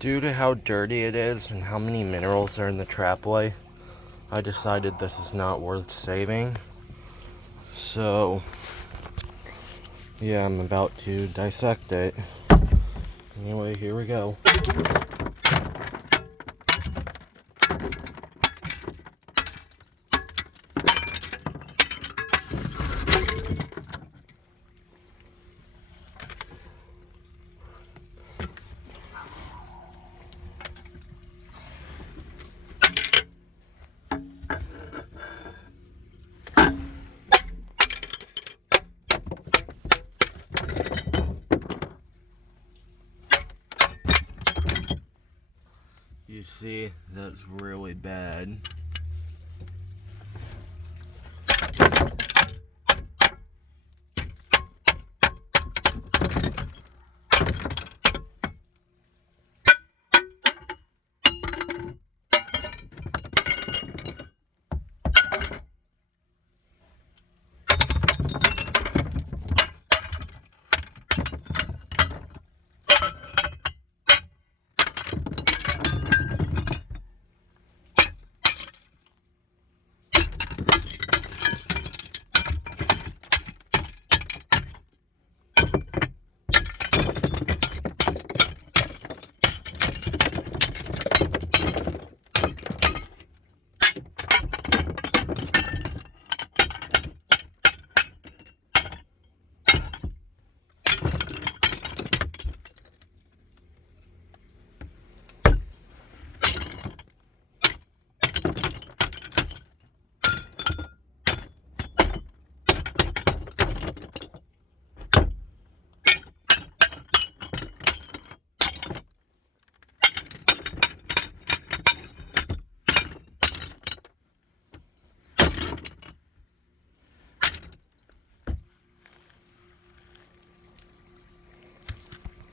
Due to how dirty it is and how many minerals are in the trapway, I decided this is not worth saving. So, yeah, I'm about to dissect it. Anyway, here we go. You see, that's really bad.